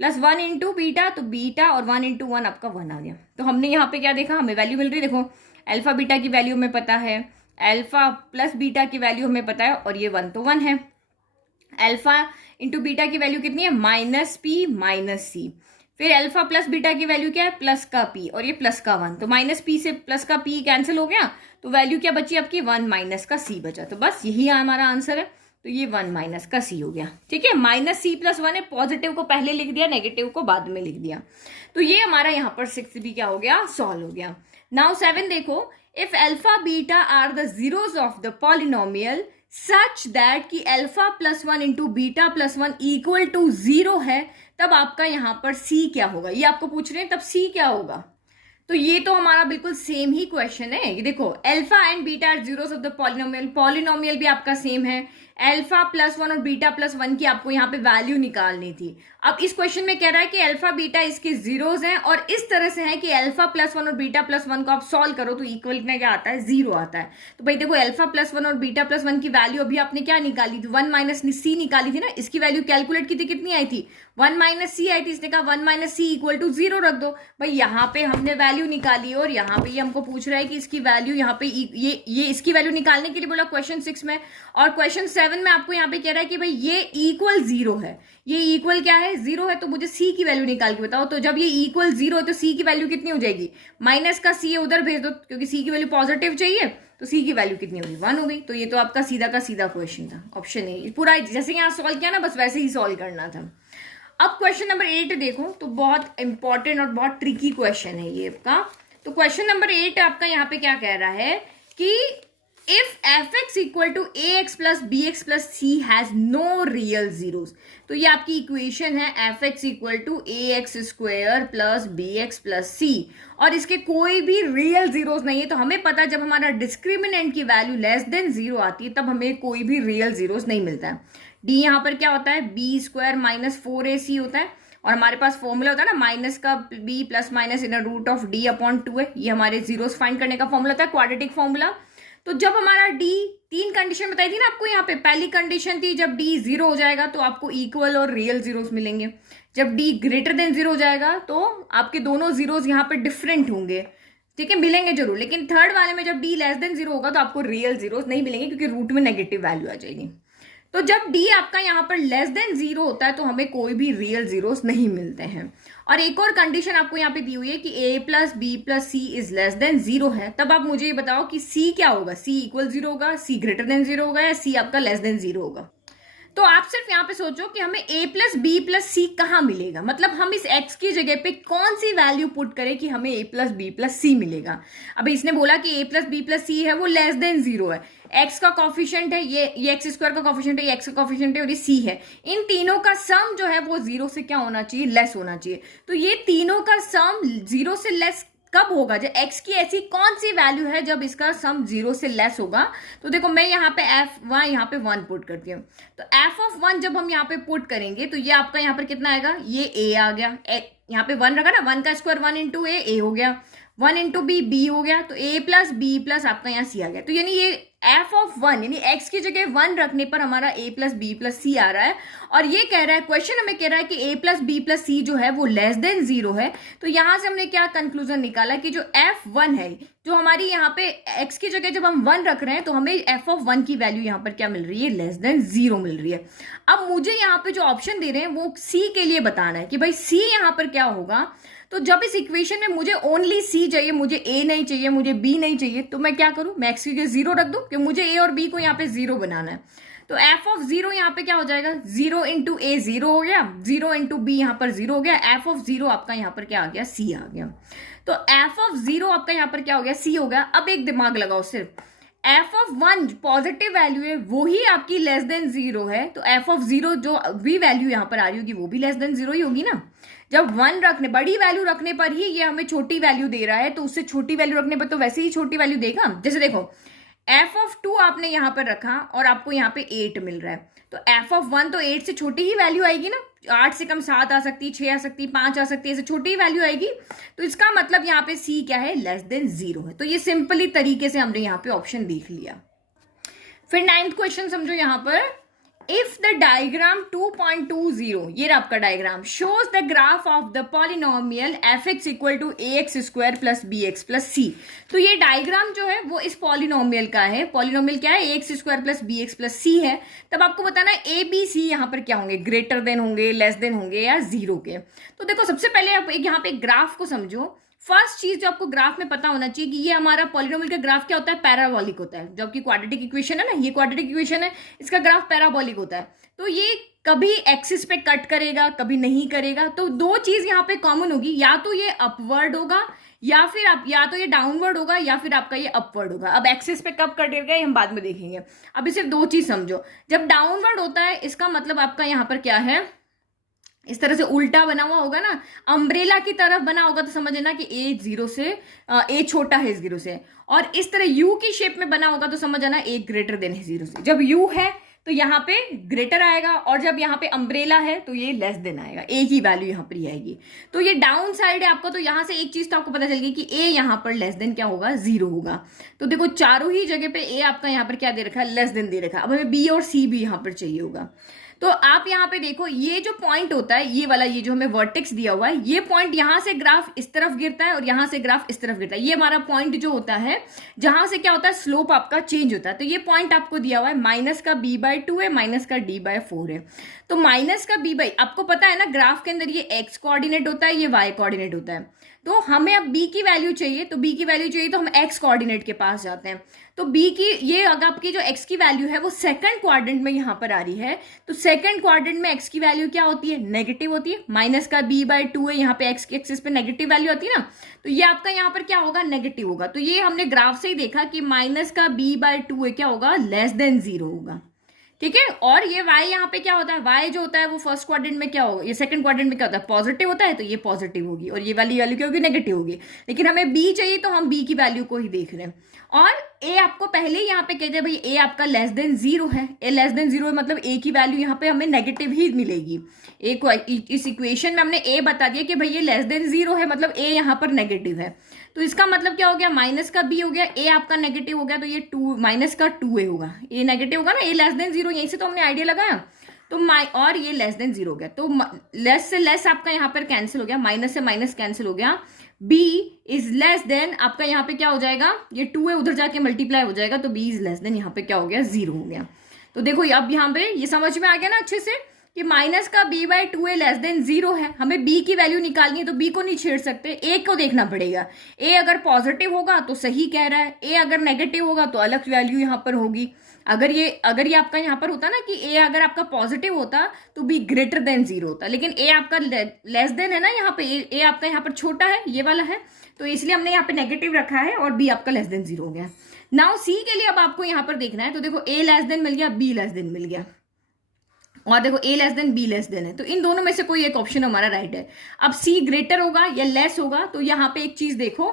प्लस 1 इंटू बीटा, तो बीटा और 1 इंटू 1 आपका 1 आ गया। तो हमने यहाँ पे क्या देखा, हमें वैल्यू मिल रही है, देखो अल्फा बीटा की वैल्यू हमें पता है, अल्फा प्लस बीटा की वैल्यू हमें पता है, और ये 1 तो 1 है। अल्फा इंटू बीटा की वैल्यू कितनी है, माइनस पी माइनस सी, फिर अल्फा प्लस बीटा की वैल्यू क्या है, प्लस का p, और ये प्लस का 1, तो माइनस p से प्लस का p कैंसिल हो गया, तो वैल्यू क्या बची आपकी, 1 माइनस का c बचा। तो बस यही हमारा आंसर है, तो ये 1 माइनस का c हो गया। ठीक है, माइनस सी प्लस 1 है, पॉजिटिव को पहले लिख दिया, नेगेटिव को बाद में लिख दिया। तो ये हमारा यहाँ पर 6 भी क्या हो गया, सॉल्व हो गया। नाउ 7 देखो, if alpha beta are the zeros of the polynomial such that कि alpha plus 1 into beta plus 1 equal to 0 है, तब आपका यहाँ पर c क्या होगा, ये आपको पूछ रहे हैं, तब c क्या होगा। तो ये तो हमारा बिल्कुल सेम ही क्वेश्चन है, ये देखो alpha and beta are zeros of the polynomial, polynomial भी आपका सेम है, अल्फा प्लस 1 और बीटा प्लस 1 की आपको यहाँ पे वैल्यू निकालनी थी। अब इस क्वेश्चन में कह रहा है कि अल्फा बीटा इसके जीरोस हैं, और इस तरह से है कि अल्फा प्लस 1 और बीटा प्लस 1 को आप सॉल्व करो तो इक्वल में क्या आता है, 0 आता है। तो भाई देखो अल्फा प्लस 1 और बीटा प्लस 1 की वैल्यू अभी आपने क्या निकाली थी, 1 माइनस सी निकाली थी ना, इसकी वैल्यू कैलकुलेट की थी, कितनी आई थी, 1 माइनस सी आई थी, इसने कहा 1 माइनस सी इक्वल टू 0 रख दो। भाई यहाँ पे हमने वैल्यू निकाली और यहाँ पे ये हमको पूछ रहा है कि इसकी वैल्यू यहाँ पे ये इसकी वैल्यू निकालने के लिए बोला क्वेश्चन 6 में, और क्वेश्चन 7 में आपको यहाँ पे कह रहा है कि भाई ये इक्वल 0 है, ये इक्वल क्या है, 0 है, तो मुझे सी की वैल्यू निकाल के बताओ। तो जब ये इक्वल 0 है तो सी की वैल्यू कितनी हो जाएगी, माइनस का सी उधर भेज दो, क्योंकि सी की वैल्यू पॉजिटिव चाहिए, तो सी की वैल्यू कितनी होगी, 1 हो गई। तो ये तो आपका सीधा का सीधा क्वेश्चन था, ऑप्शन ए पूरा जैसे यहाँ सॉल्व किया ना, बस वैसे ही सॉल्व करना था। अब क्वेश्चन नंबर 8 देखो, तो बहुत इंपॉर्टेंट और बहुत ट्रिकी क्वेश्चन है ये आपका। तो क्वेश्चन नंबर 8 आपका यहाँ पे क्या कह रहा है कि if f x equal to a x plus b x plus c has no real zeros, तो ये आपकी इक्वेशन है f x equal to a x square plus b x plus c, और इसके कोई भी रियल जीरोस नहीं है। तो हमें पता है जब हमारा डिस्क्रिमिनेंट की वैल्यू लेस देन जीरो आती है तब हमें कोई भी रियल जीरोस नहीं मिलता है। डी यहाँ पर क्या होता है, बी स्क्वायर माइनस 4ac होता है, और हमारे पास फॉर्मूला होता है ना माइनस का B plus minus in root of D upon 2 है, ये हमारे जीरोस फाइंड करने का फॉर्मूला था, क्वाड्रेटिक फॉर्मूला। तो जब हमारा डी, तीन कंडीशन बताई थी ना आपको यहाँ पे, पहली कंडीशन थी जब डी जीरो हो जाएगा तो आपको इक्वल और रियल जीरोस मिलेंगे, जब डी ग्रेटर देन जीरो हो जाएगा तो आपके दोनों जीरोस यहाँ पे डिफरेंट होंगे, ठीक है, मिलेंगे जरूर, लेकिन थर्ड वाले में जब डी लेस देन जीरो होगा तो आपको रियल जीरोस नहीं मिलेंगे क्योंकि रूट में नेगेटिव वैल्यू आ जाएगी। तो जब डी आपका यहाँ पर लेस देन जीरो होता है तो हमें कोई भी रियल जीरोस नहीं मिलते हैं। और एक और कंडीशन आपको यहाँ पे दी हुई है कि a plus B plus C is less than zero है, तब आप मुझे ये बताओ कि c क्या होगा, c इक्वल जीरो होगा, c ग्रेटर देन जीरो होगा, या c आपका लेस देन जीरो होगा। तो आप सिर्फ यहाँ पे सोचो कि हमें a प्लस बी प्लस सी कहाँ मिलेगा, मतलब हम इस x की जगह पे कौन सी वैल्यू पुट करें कि हमें a प्लस बी प्लस सी मिलेगा। अब इसने बोला कि a plus B plus c है वो लेस देन जीरो है, x का कॉफिशिएंट है ये एक्स स्क्वायर का कॉफिशिएंट है, ये x का कॉफिशिएंट है और ये c है, इन तीनों का सम जो है वो जीरो से क्या होना चाहिए, लेस होना चाहिए। तो ये तीनों का सम जीरो से लेस कब होगा, जब x की ऐसी कौन सी वैल्यू है जब इसका सम जीरो से लेस होगा। तो देखो मैं यहाँ पे f1 यहाँ पे 1 पुट करती हूँ, तो f ऑफ 1 जब हम यहाँ पे पुट करेंगे तो ये आपका यहाँ पर कितना आएगा, ये a आ गया, यहाँ पे 1 रखा ना, 1 का स्क्वायर 1 इंटू a हो गया, 1 इंटू b हो गया, तो a प्लस बी प्लस आपका यहाँ c आ गया। तो यानी ये f ऑफ 1 यानी x की जगह 1 रखने पर हमारा a प्लस बी प्लस सी आ रहा है, और ये कह रहा है क्वेश्चन हमें कह रहा है कि a प्लस बी प्लस सी जो है वो लेस देन जीरो है। तो यहां से हमने क्या कंक्लूजन निकाला कि जो f1 है, जो हमारी यहाँ पे x की जगह जब हम 1 रख रहे हैं तो हमें f ऑफ 1 की वैल्यू यहाँ पर क्या मिल रही है, लेस देन जीरो मिल रही है। अब मुझे यहाँ पे जो ऑप्शन दे रहे हैं वो c के लिए बताना है कि भाई c यहाँ पर क्या होगा। तो जब इस इक्वेशन में मुझे ओनली c चाहिए, मुझे a नहीं चाहिए, मुझे b नहीं चाहिए, तो मैं क्या करूं, मैं x की जगह जीरो रख दूं कि मुझे a और b को यहाँ पे जीरो बनाना है। तो f ऑफ जीरो यहाँ पे क्या हो जाएगा, जीरो इंटू a जीरो हो गया, जीरो इंटू b यहाँ पर जीरो हो गया, f ऑफ जीरो आपका यहाँ पर क्या आ गया, c आ गया। तो f ऑफ जीरो आपका यहाँ पर क्या हो गया, c हो गया। अब एक दिमाग लगाओ, सिर्फ f ऑफ 1 पॉजिटिव वैल्यू है वो ही आपकी लेस देन जीरो है, तो f ऑफ जीरो जो भी वैल्यू यहाँ पर आ रही होगी वो भी लेस देन जीरो ही होगी ना। जब 1 रखने, बड़ी वैल्यू रखने पर ही ये हमें छोटी वैल्यू दे रहा है, तो उससे छोटी वैल्यू रखने पर तो वैसे ही छोटी वैल्यू देगा। जैसे देखो f ऑफ 2 आपने यहाँ पर रखा और आपको यहाँ पे 8 मिल रहा है, तो f ऑफ 1 तो 8 से छोटी ही वैल्यू आएगी ना, 8 से कम 7 आ सकती है, 6 आ सकती है, 5 आ सकती है, ऐसे छोटी ही वैल्यू आएगी। तो इसका मतलब यहाँ पे c क्या है, लेस देन जीरो है। तो ये सिंपली तरीके से हमने यहाँ पे ऑप्शन देख लिया। फिर 9th क्वेश्चन समझो यहाँ पर, इफ द डायग्राम 2.20, ये रहा आपका diagram, shows the graph of the polynomial f x equal to a x square plus b x plus c. तो ये डायग्राम जो है वो इस पॉलिनोमियल का है, पॉलिनोमियल क्या है, a x square plus b x plus c है। तब आपको बताना है ए बी सी यहाँ पर क्या होंगे, ग्रेटर देन होंगे, लेस देन होंगे या जीरो के। तो देखो सबसे पहले आप यहाँ पे ग्राफ को समझो। फर्स्ट चीज जो आपको ग्राफ में पता होना चाहिए कि ये हमारा पॉलिनोमियल का ग्राफ क्या होता है, पैराबोलिक होता है। जबकि क्वाड्रेटिक इक्वेशन है ना, ये क्वाड्रेटिक इक्वेशन है, इसका ग्राफ पैराबोलिक होता है। तो ये कभी एक्सिस पे कट करेगा, कभी नहीं करेगा। तो दो चीज यहाँ पे कॉमन होगी, या तो ये अपवर्ड होगा या फिर या तो ये डाउनवर्ड होगा या फिर आपका ये अपवर्ड होगा। अब एक्सिस पे कब कटेगा ये हम बाद में देखेंगे, अभी सिर्फ दो चीज समझो। जब डाउनवर्ड होता है इसका मतलब आपका यहाँ पर क्या है, इस तरह से उल्टा बना हुआ होगा ना, अम्ब्रेला की तरफ बना होगा, तो समझना कि ए जीरो से, ए छोटा है जीरो से। और इस तरह यू की शेप में बना होगा तो समझना ए ग्रेटर देन है जीरो से। जब यू है तो यहाँ पे ग्रेटर आएगा, और जब यहाँ पे अम्ब्रेला है तो ये लेस देन आएगा, ए की वैल्यू यहाँ पर ही आएगी। तो ये डाउन साइड है आपका, तो यहाँ से एक चीज तो आपको पता चल गई कि ए यहाँ पर लेस देन क्या होगा, जीरो होगा। तो देखो चारों ही जगह पे ए आपका यहाँ पर क्या दे रखा है, लेस देन दे रखा है। अब हमें बी और सी भी यहाँ पर चाहिए होगा। तो आप यहाँ पे देखो ये जो पॉइंट होता है, ये वाला, ये जो हमें वर्टेक्स दिया हुआ है, ये पॉइंट यहाँ से ग्राफ इस तरफ गिरता है और यहाँ से ग्राफ इस तरफ गिरता है। ये हमारा पॉइंट जो होता है जहां से क्या होता है, स्लोप आपका चेंज होता है। तो ये पॉइंट आपको दिया हुआ है, माइनस का b/2 है, माइनस का d/4 है। तो माइनस का b/, आपको पता है ना ग्राफ के अंदर ये x कोऑर्डिनेट होता है, ये y कोऑर्डिनेट होता है। तो हमें अब b की वैल्यू चाहिए, तो b की वैल्यू चाहिए तो हम x कोऑर्डिनेट के पास जाते हैं। तो b की ये अगर आपकी जो x की वैल्यू है वो सेकंड क्वाड्रेंट में यहाँ पर आ रही है, तो सेकंड क्वाड्रेंट में x की वैल्यू क्या होती है, नेगेटिव होती है। माइनस का b/2 है, यहाँ पे x की एक्सिस पे नेगेटिव वैल्यू आती है ना, तो ये आपका यहाँ पर क्या होगा, नेगेटिव होगा। तो ये हमने ग्राफ से ही देखा कि माइनस का b/2 है क्या होगा, लेस देन 0 होगा। ठीक है, और ये y यहाँ पे क्या होता है, y जो होता है वो फर्स्ट क्वाड्रेंट में क्या होगा, ये सेकंड क्वाड्रेंट में क्या होता है, पॉजिटिव होता है, तो ये पॉजिटिव होगी, और ये वाली वैल्यू क्या होगी, नेगेटिव होगी। लेकिन हमें b चाहिए तो हम b की वैल्यू को ही देख रहे हैं। और a आपको पहले ही यहाँ पे कहते हैं भाई a आपका लेस देन 0 है, a लेस देन 0 है मतलब a की वैल्यू यहाँ पे हमें नेगेटिव ही मिलेगी। a को इस इक्वेशन में हमने a बता दिया कि भाई ये लेस देन 0 है, मतलब a यहाँ पर नेगेटिव है। तो इसका मतलब क्या हो गया, माइनस का b हो गया, a आपका नेगेटिव हो गया, तो ये 2 माइनस का 2a होगा, a नेगेटिव होगा ना, a लेस देन 0, यहीं से तो हमने आइडिया लगाया। तो और ये लेस देन 0 हो गया, तो लेस से लेस आपका यहाँ पर कैंसिल हो गया, माइनस से माइनस कैंसिल हो गया, b इज लेस देन आपका यहाँ पे क्या हो जाएगा, ये 2 है उधर जाके मल्टीप्लाई हो जाएगा, तो b इज लेस देन यहाँ पे क्या हो गया, 0 हो गया। तो देखो अब यहाँ पे ये समझ में आ गया ना अच्छे से कि माइनस का b/2a लेस देन 0 है, हमें b की वैल्यू निकालनी है, तो b को नहीं छेड़ सकते, a को देखना पड़ेगा। a अगर पॉजिटिव होगा तो सही कह रहा है, a अगर नेगेटिव होगा तो अलग वैल्यू यहाँ पर होगी। अगर ये आपका यहाँ पर होता ना कि a अगर आपका पॉजिटिव होता तो b ग्रेटर देन 0 होता, लेकिन a आपका लेस देन है ना, यहाँ पे a आपका यहाँ पर छोटा है, ये वाला है, तो इसलिए हमने यहाँ पे नेगेटिव रखा है और b आपका लेस देन 0 हो गया। नाउ c के लिए अब आपको यहाँ पर देखना है, तो देखो a लेस देन मिल गया, b लेस देन मिल गया, और देखो a less than b less than है, तो इन दोनों में से कोई एक ऑप्शन हमारा राइट है। अब c ग्रेटर होगा या लेस होगा, तो यहाँ पे एक चीज देखो,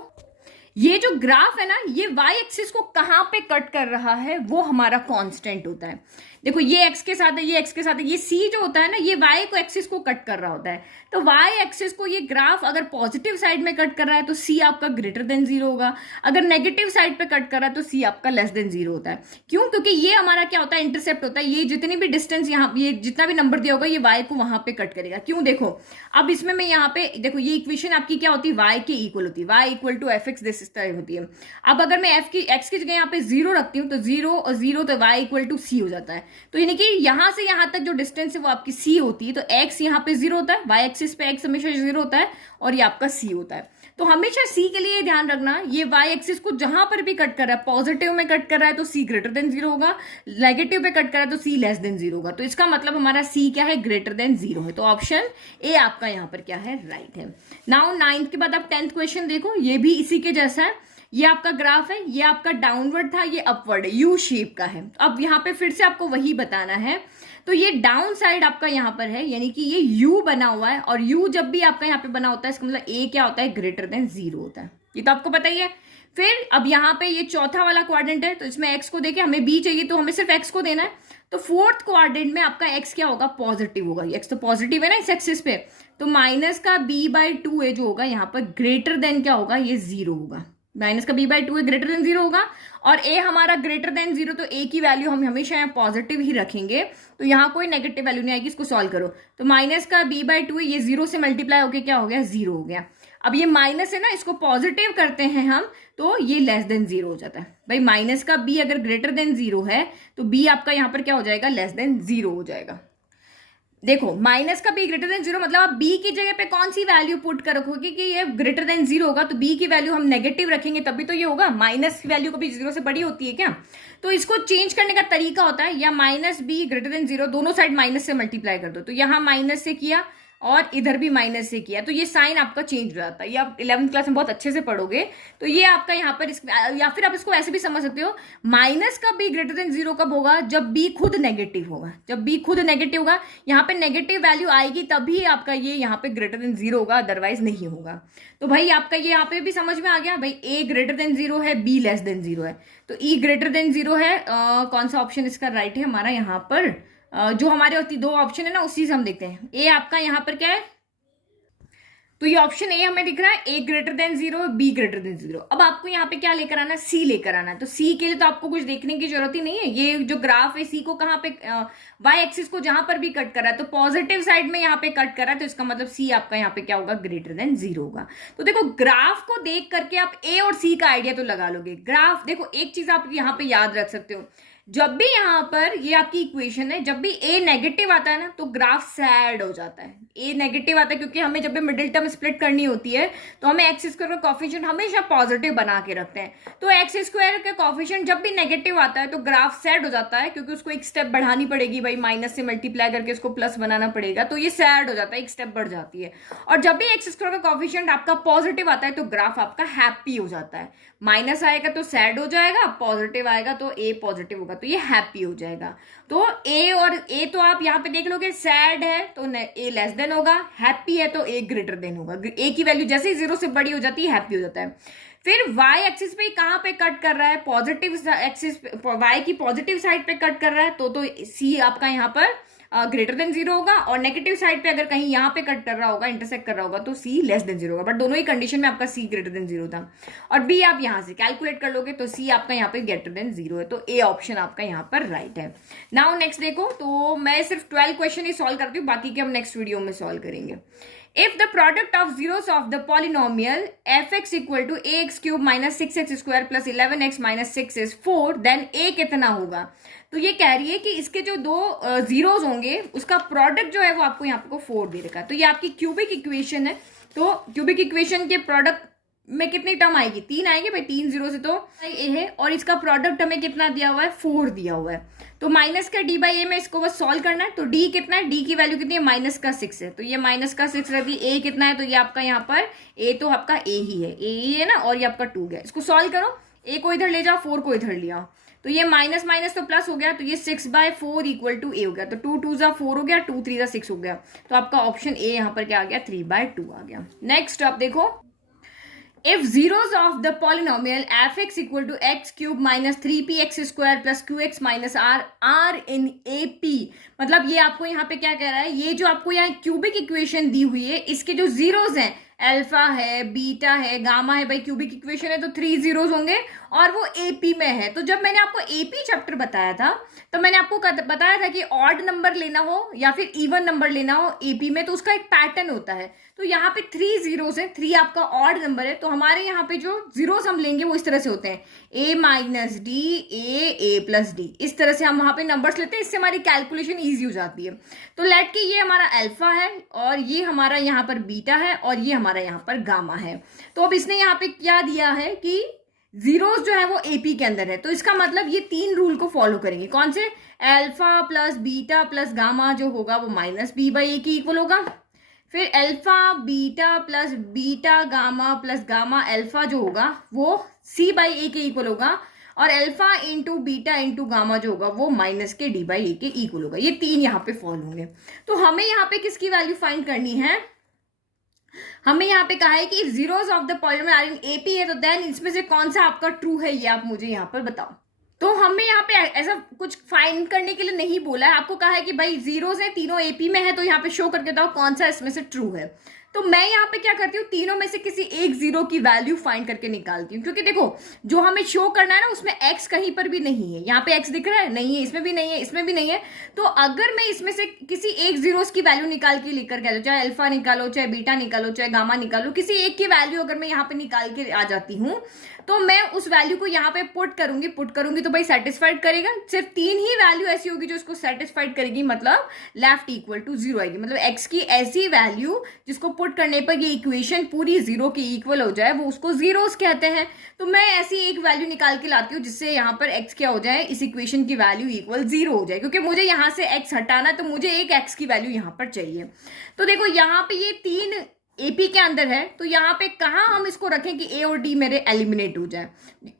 ये जो ग्राफ है ना, ये y एक्सिस को कहां पे कट कर रहा है, वो हमारा कांस्टेंट होता है। देखो ये x के साथ है, ये x के साथ है, ये c जो होता है ना, ये y को एक्सिस को कट कर रहा होता है। तो y एक्सिस को ये ग्राफ अगर पॉजिटिव साइड में कट कर रहा है तो c आपका ग्रेटर देन 0 होगा, अगर नेगेटिव साइड पे कट कर रहा है तो c आपका लेस देन 0 होता है। क्यों, क्योंकि ये हमारा क्या होता है, इंटरसेप्ट होता है, ये जितनी भी डिस्टेंस यहाँ, ये जितना भी नंबर दिया होगा ये y को वहां पे कट करेगा। क्यों, देखो अब इसमें मैं यहाँ पे देखो, ये इक्वेशन आपकी क्या होती है, y के इक्वल होती है, y equal to fx this तरह होती है। अब अगर मैं x की जगह यहाँ पे 0 रखती हूँ तो 0 और 0 तो y इक्वल टू c हो जाता है। तो यानी कि यहां से यहां तक जो डिस्टेंस है वो आपकी c होती है, तो x यहाँ पे 0 होता है, y एक्सिस पे x हमेशा 0 होता है, और ये आपका c होता है। तो हमेशा c के लिए ध्यान रखना, ये y एक्सिस को जहां पर भी कट कर रहा है, पॉजिटिव में कट कर रहा है तो c ग्रेटर देन 0 होगा, नेगेटिव पे कट कर रहा है तो c लेस देन 0 होगा। तो इसका मतलब हमारा c क्या है, ग्रेटर देन 0 है, तो ऑप्शन ए आपका यहाँ पर क्या है, राइट है। नाउ 9th के बाद आप 10th क्वेश्चन देखो, ये भी इसी के जैसा है। ये आपका ग्राफ है, ये आपका डाउनवर्ड था, ये अपवर्ड है, यू शेप का है। अब यहाँ पे फिर से आपको वही बताना है, तो ये डाउन साइड आपका यहाँ पर है, यानी कि ये यू बना हुआ है, और यू जब भी आपका यहाँ पे बना होता है इसका मतलब ए क्या होता है, ग्रेटर देन 0 होता है, ये तो आपको पता ही है। फिर अब यहाँ पे ये चौथा वाला क्वाड्रेंट है, तो इसमें एक्स को देके हमें बी चाहिए, तो हमें सिर्फ एक्स को देना है। तो फोर्थ क्वाड्रेंट में आपका एक्स क्या होगा, पॉजिटिव होगा, एक्स तो पॉजिटिव है ना इस एक्सिस पे, तो माइनस का b/2 जो होगा यहाँ पर ग्रेटर देन क्या होगा, ये 0 होगा, माइनस का b/2 ग्रेटर देन 0 होगा, और a हमारा ग्रेटर देन 0, तो a की वैल्यू हम हमेशा यहाँ पॉजिटिव ही रखेंगे, तो यहाँ कोई नेगेटिव वैल्यू नहीं आएगी। इसको सॉल्व करो, तो माइनस का b/2 ये 0 से मल्टीप्लाई होके क्या हो गया, 0 हो गया। अब ये माइनस है ना, इसको पॉजिटिव करते हैं हम, तो ये लेस देन 0 हो जाता है। भाई माइनस का b अगर ग्रेटर देन 0 है तो b आपका यहाँ पर क्या हो जाएगा, लेस देन 0 हो जाएगा। देखो माइनस का b ग्रेटर देन 0 मतलब आप b की जगह पे कौन सी वैल्यू पुट कर रखोगे कि ये ग्रेटर देन 0 होगा, तो b की वैल्यू हम नेगेटिव रखेंगे तभी तो ये होगा, माइनस की वैल्यू कभी 0 से बड़ी होती है क्या। तो इसको चेंज करने का तरीका होता है, या माइनस b ग्रेटर देन 0 दोनों साइड माइनस से मल्टीप्लाई कर दो, तो यहाँ माइनस से किया और इधर भी माइनस से किया, तो ये साइन आपका चेंज हो जाता है। ये आप 11th क्लास में बहुत अच्छे से पढ़ोगे, तो ये आपका यहाँ पर या फिर आप इसको ऐसे भी समझ सकते हो, माइनस का b ग्रेटर देन 0 कब होगा, जब b खुद नेगेटिव होगा। जब b खुद नेगेटिव होगा, यहाँ पे नेगेटिव वैल्यू आएगी तभी आपका ये यहाँ पे ग्रेटर देन 0 होगा, अदरवाइज नहीं होगा। तो भाई आपका ये यहाँ पे भी समझ में आ गया, भाई a ग्रेटर देन 0 है, b लेस देन 0 है, तो e ग्रेटर देन 0 है। कौन सा ऑप्शन इसका राइट है हमारा, यहाँ पर जो हमारे दो ऑप्शन है ना उसी से हम देखते हैं। ए आपका यहाँ पर क्या है, तो ये ऑप्शन ए हमें दिख रहा है, a greater than 0, b greater than 0। अब आपको यहाँ पे क्या लेकर आना है, सी लेकर आना है। तो सी के लिए तो आपको कुछ देखने की जरूरत ही नहीं है, ये जो ग्राफ है सी को कहाँ पे वाई एक्सिस को जहां पर भी कट कर रहा है तो पॉजिटिव साइड में यहाँ पे कट कर रहा है, तो इसका मतलब सी आपका यहाँ पे क्या होगा, ग्रेटर देन 0 होगा। तो देखो ग्राफ को देख करके आप ए और सी का आइडिया तो लगा लोगे। ग्राफ देखो, एक चीज आप यहाँ पे याद रख सकते हो, जब भी यहाँ पर ये आपकी इक्वेशन है, जब भी ए नेगेटिव आता है ना तो ग्राफ सैड हो जाता है। ए नेगेटिव आता है क्योंकि हमें जब भी मिडिल टर्म स्प्लिट करनी होती है तो हमें एक्स स्क्वायर का कॉफिशिएंट हमेशा पॉजिटिव बना के रखते हैं। तो एक्स स्क्वायर का कॉफिशिएंट जब भी नेगेटिव आता है तो ग्राफ सैड हो जाता है, क्योंकि उसको एक स्टेप बढ़ानी पड़ेगी भाई, माइनस से मल्टीप्लाई करके उसको प्लस बनाना पड़ेगा, तो ये सैड हो जाता है, एक स्टेप बढ़ जाती है। और जब भी एक्स स्क्वायर का कॉफिशिएंट आपका पॉजिटिव आता है तो ग्राफ आपका हैप्पी हो जाता है। माइनस आएगा तो सैड हो जाएगा, पॉजिटिव आएगा तो ए पॉजिटिव होगा तो ये हैप्पी हो जाएगा। तो ए और ए तो आप यहाँ पे देख लोगे, सैड है तो ए लेस देन होगा, हैप्पी है तो ए ग्रेटर देन होगा। ए की वैल्यू जैसे ही 0 से बड़ी हो जाती है हैप्पी हो जाता है। फिर y एक्सिस पे कहाँ पे कट कर रहा है, पॉजिटिव एक्सिस, y की पॉजिटिव साइड पे कट कर रहा है तो c आपका यहाँ पर ग्रेटर देन 0 होगा, और नेगेटिव साइड पे अगर कहीं यहाँ पे कट कर रहा होगा, इंटरसेक्ट कर रहा होगा तो c लेस देन 0 होगा। बट दोनों ही कंडीशन में आपका c ग्रेटर देन 0 था। और b आप यहाँ से कैलकुलेट कर लोगे तो c आपका यहाँ पे ग्रेटर देन 0 है, तो a ऑप्शन आपका यहाँ पर राइट है। नाउ नेक्स्ट देखो, तो मैं सिर्फ 12 क्वेश्चन ही सॉल्व करती हूँ, बाकी के हम नेक्स्ट वीडियो में सॉल्व करेंगे। If the product of zeros of the polynomial fx equal to ax cube minus 6x square plus 11x minus 6 is 4, then a कितना होगा। तो ये कह रही है कि इसके जो दो जीरोस होंगे उसका प्रोडक्ट जो है वो आपको यहाँ पे 4 दे रखा है। तो ये आपकी क्यूबिक इक्वेशन है, तो क्यूबिक इक्वेशन के प्रोडक्ट में कितनी टर्म आएगी, 3 आएगी भाई, 3 0 से तो ए है, और इसका प्रोडक्ट हमें कितना दिया हुआ है, 4 दिया हुआ है। तो माइनस का डी बाई ए में इसको बस सॉल्व करना है। तो डी कितना है, डी की वैल्यू कितनी है, माइनस का 6 है, तो ये माइनस का 6 रहती है। ए कितना है, तो ये आपका यहाँ पर ए तो आपका ए ही है ना, और ये आपका 2 गया। इसको सॉल्व करो, ए को इधर ले जाओ, 4 को इधर ले आओ, तो ये माइनस माइनस तो प्लस हो गया, तो ये 6/4 इक्वल टू ए हो गया। तो 2 2 जा 4 हो गया, 2 3 जा 6 हो गया, तो आपका ऑप्शन ए यहाँ पर क्या आ गया, 3/2 आ गया। नेक्स्ट आप देखो, if zeros of the polynomial fx equal to x cube minus 3px square plus qx minus r are in AP, मतलब ये आपको यहाँ पे क्या कह रहा है, ये जो आपको यहाँ क्यूबिक इक्वेशन दी हुई है इसके जो जीरोस हैं, अल्फा है, बीटा है, गामा है, भाई क्यूबिक इक्वेशन है तो 3 जीरोस होंगे और वो एपी में है। तो जब मैंने आपको एपी चैप्टर बताया था तो मैंने आपको बताया था कि ऑड नंबर लेना हो या फिर इवन नंबर लेना हो एपी में तो उसका एक पैटर्न होता है। तो यहाँ पे 3 जीरोस है, 3 आपका ऑड नंबर है, तो हमारे यहाँ पे जो जीरोस हम लेंगे वो इस तरह से होते हैं, a minus D, A plus D, इस तरह से हम वहाँ पे नंबर्स लेते हैं, इससे हमारी कैलकुलेशन ईजी हो जाती है। तो लेट के ये हमारा अल्फा है और ये हमारा यहाँ पर बीटा है और ये हमारा यहाँ पर गामा है। तो अब इसने यहाँ पे क्या दिया है कि जीरोस जो है वो एपी के अंदर है, तो इसका मतलब ये 3 रूल को फॉलो करेंगे। कौन से, alpha plus beta plus gamma जो होगा वो माइनस बी बाई ए के इक्वल होगा। फिर alpha beta plus beta gamma plus gamma alpha जो होगा वो सी बाई ए के इक्वल होगा, और alpha into beta into gamma जो होगा वो माइनस के डी बाई ए के इक्वल होगा। ये 3 यहाँ पे फॉलो होंगे। तो हमें यहाँ पे किसकी वैल्यू फाइंड करनी है, हमें यहाँ पे कहा है कि zeros of the polynomial are in AP है, तो देन इसमें से कौन सा आपका ट्रू है ये आप मुझे यहाँ पर बताओ। तो हमें यहाँ पे ऐसा कुछ फाइंड करने के लिए नहीं बोला है, आपको कहा है कि भाई जीरोस है, तीनों एपी में है, तो यहाँ पे शो करके बताओ कौन सा इसमें से ट्रू है। तो मैं यहाँ पे क्या करती हूँ, तीनों में से किसी एक जीरो की वैल्यू फाइंड करके निकालती हूँ, क्योंकि देखो जो हमें शो करना है ना उसमें एक्स कहीं पर भी नहीं है। यहाँ पे एक्स दिख रहा है, नहीं है, इसमें भी नहीं है, इसमें भी नहीं है। तो अगर मैं इसमें से किसी एक जीरोस की वैल्यू निकाल के लेकर के, चाहे अल्फा निकालो, चाहे बीटा निकालो, चाहे गामा निकालो, किसी एक की वैल्यू अगर मैं यहाँ पे निकाल के आ जाती हूँ तो मैं उस वैल्यू को यहाँ पे पुट करूंगी तो भाई सेटिस्फाइड करेगा। सिर्फ 3 ही वैल्यू ऐसी होगी जो इसको सेटिस्फाइड करेगी, मतलब लेफ्ट इक्वल टू 0 आएगी। मतलब एक्स की ऐसी वैल्यू जिसको पुट करने पर ये इक्वेशन पूरी 0 के इक्वल हो जाए, वो उसको जीरोस कहते हैं। तो मैं ऐसी एक वैल्यू निकाल के लाती हूँ जिससे यहाँ पर एक्स क्या हो जाए, इस इक्वेशन की वैल्यू इक्वल 0 हो जाए, क्योंकि मुझे यहाँ से एक्स हटाना है तो मुझे एक एक्स की वैल्यू यहाँ पर चाहिए। तो देखो यहाँ पे ये 3 एपी के अंदर है, तो यहाँ पे कहाँ हम इसको रखें कि ए और डी मेरे एलिमिनेट हो जाए,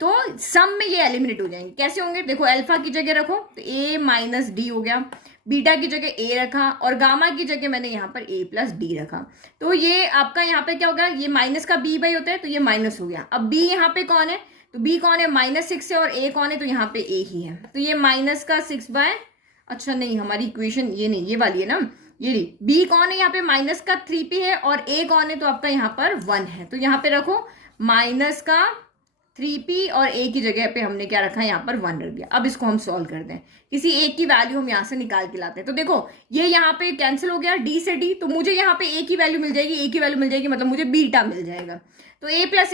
तो सम में ये एलिमिनेट हो जाएंगे। कैसे होंगे, देखो अल्फा की जगह रखो तो ए माइनस डी हो गया, बीटा की जगह ए रखा, और गामा की जगह मैंने यहाँ पर ए प्लस डी रखा। तो ये आपका यहाँ पे क्या होगा, ये माइनस का बी बाई होता है तो ये माइनस हो गया। अब बी यहाँ पे कौन है, तो बी कौन है, -6 है, और ए कौन है, तो यहाँ पे ए ही है। तो ये माइनस का 6 बाय, अच्छा नहीं हमारी इक्वेशन ये नहीं, ये वाली है ना, ये बी कौन है, यहाँ पे माइनस का 3p है, और ए कौन है, तो आपका यहाँ पर 1 है। तो यहाँ पे रखो माइनस का 3p और ए की जगह पे हमने क्या रखा है, यहाँ पर 1 रख दिया। अब इसको हम सॉल्व करते हैं। किसी एक की वैल्यू हम यहाँ से निकाल के लाते हैं। तो देखो ये यहाँ पे कैंसिल हो गया डी से डी, तो मुझे यहाँ पे ए की वैल्यू मिल जाएगी, ए की वैल्यू मिल जाएगी मतलब मुझे बीटा मिल जाएगा। तो a प्लस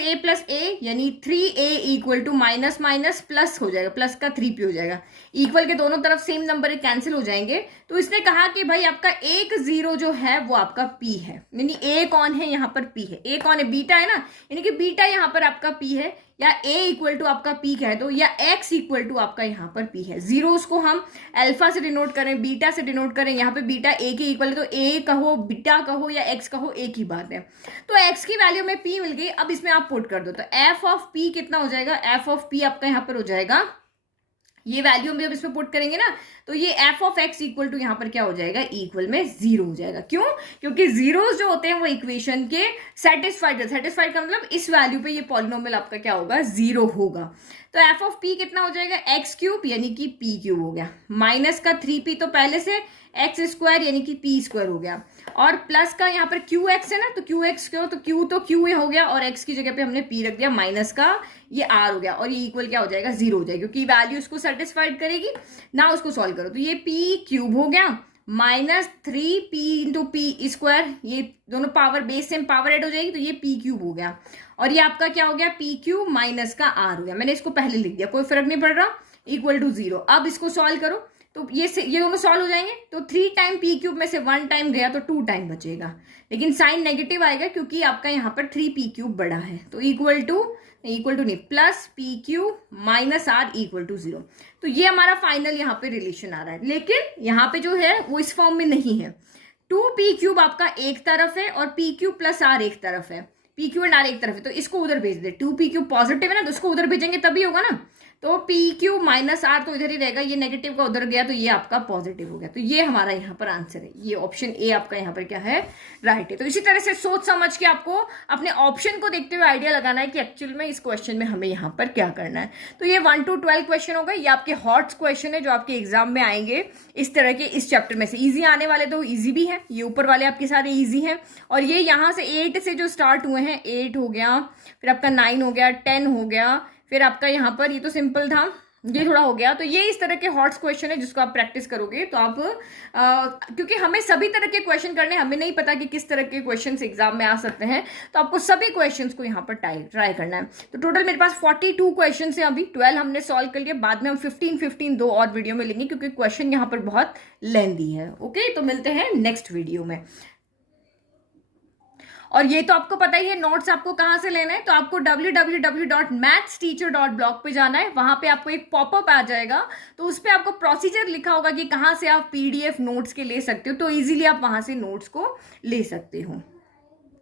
ए यानी 3a equal to minus minus plus हो जाएगा, प्लस का 3p हो जाएगा। इक्वल के दोनों तरफ सेम नंबर कैंसिल हो जाएंगे। तो इसने कहा कि भाई आपका एक जीरो जो है वो आपका p है, यानी a कौन है यहाँ पर p है, a कौन है बीटा है ना, यानी कि बीटा यहाँ पर आपका p है, या a इक्वल टू आपका p कह दो, या x इक्वल टू आपका यहाँ पर p है। जीरोस को हम अल्फा से डिनोट करें, बीटा से डिनोट करें, यहाँ पे बीटा a के इक्वल है, तो a कहो बीटा कहो या x कहो एक ही बात है। तो x की वैल्यू में p मिल गई, अब इसमें आप पुट कर दो, तो f ऑफ p कितना हो जाएगा, f ऑफ p आपका यहाँ पर हो जाएगा, ये वैल्यू हम जब इसमें पुट करेंगे ना तो ये f of x equal to यहाँ पर क्या हो जाएगा, इक्वल में जीरो हो जाएगा। क्यों, क्योंकि जीरोस जो होते हैं वो इक्वेशन के सेटिस्फाइड का मतलब इस वैल्यू पे ये पॉलिनोमियल आपका क्या होगा, जीरो होगा। तो f ऑफ p कितना हो जाएगा, एक्स क्यूब यानी कि p क्यूब हो गया, माइनस का 3p तो पहले से एक्स स्क्वायर यानी कि p स्क्वायर हो गया, और प्लस का यहाँ पर क्यू एक्स है ना, तो क्यू एक्स क्यों, तो क्यू तो क्यू हो गया, और एक्स की जगह पे हमने p रख दिया, माइनस का ये r हो गया, और ये इक्वल क्या हो जाएगा, जीरो हो जाएगा, क्योंकि वैल्यू इसको सेटिस्फाइड करेगी ना। उसको सॉल्व करो तो ये p क्यूब हो गया minus 3p into P square, ये दोनों power base same power add हो जाएगी, तो ये p क्यूब हो गया, और ये आपका क्या हो गया, p क्यूब माइनस का r हो गया। मैंने इसको पहले लिख दिया, कोई फर्क नहीं पड़ रहा, इक्वल टू जीरो। अब इसको सॉल्व करो तो ये दोनों सॉल्व हो जाएंगे, तो 3 टाइम p क्यूब में से 1 टाइम गया तो 2 टाइम बचेगा, लेकिन साइन नेगेटिव आएगा क्योंकि आपका यहाँ पर 3p क्यूब बड़ा है, तो इक्वल टू नहीं plus p cube minus r equal to zero. तो ये हमारा फाइनल यहाँ पे रिलेशन आ रहा है, लेकिन यहाँ पे जो है वो इस फॉर्म में नहीं है। 2p क्यूब आपका एक तरफ है और p क्यूब प्लस r एक तरफ है, p क्यूब एंड r एक तरफ है, तो इसको उधर भेज दे। 2p क्यूब पॉजिटिव है ना, तो इसको उधर भेजेंगे तभी होगा ना, तो p क्यूब माइनस r तो इधर ही रहेगा, ये नेगेटिव का उधर गया तो ये आपका पॉजिटिव हो गया। तो ये हमारा यहाँ पर आंसर है, ये ऑप्शन ए आपका यहाँ पर क्या है, राइट है। तो इसी तरह से सोच समझ के आपको अपने ऑप्शन को देखते हुए आइडिया लगाना है कि एक्चुअल में इस क्वेश्चन में हमें यहाँ पर क्या करना है। तो ये 1 to 12 क्वेश्चन होगा, ये आपके हॉट क्वेश्चन है जो आपके एग्जाम में आएंगे इस तरह के, इस चैप्टर में से। ईजी आने वाले तो ईजी भी है, ये ऊपर वाले आपके सारे ईजी हैं, और ये यहाँ से 8 से जो स्टार्ट हुए हैं, 8 हो गया, फिर आपका 9 हो गया, 10 हो गया, फिर आपका यहाँ पर ये तो सिंपल था, ये थोड़ा हो गया। तो ये इस तरह के हॉट्स क्वेश्चन है जिसको आप प्रैक्टिस करोगे तो आप क्योंकि हमें सभी तरह के क्वेश्चन करने, हमें नहीं पता कि किस तरह के क्वेश्चंस एग्जाम में आ सकते हैं, तो आपको सभी क्वेश्चंस को यहाँ पर ट्राई करना है। तो टोटल मेरे पास 42 क्वेश्चन है, अभी 12 हमने सॉल्व कर लिया, बाद में हम 15 दो और वीडियो में लेंगे क्योंकि क्वेश्चन यहाँ पर बहुत लेंथी है। ओके, तो मिलते हैं नेक्स्ट वीडियो में। और ये तो आपको पता ही है, नोट्स आपको कहाँ से लेना है, तो आपको www.mathsteacher.blog पे जाना है, वहां पे आपको एक पॉपअप आ जाएगा, तो उस पर आपको प्रोसीजर लिखा होगा कि कहाँ से आप PDF नोट्स के ले सकते हो, तो इजीली आप वहां से नोट्स को ले सकते हो।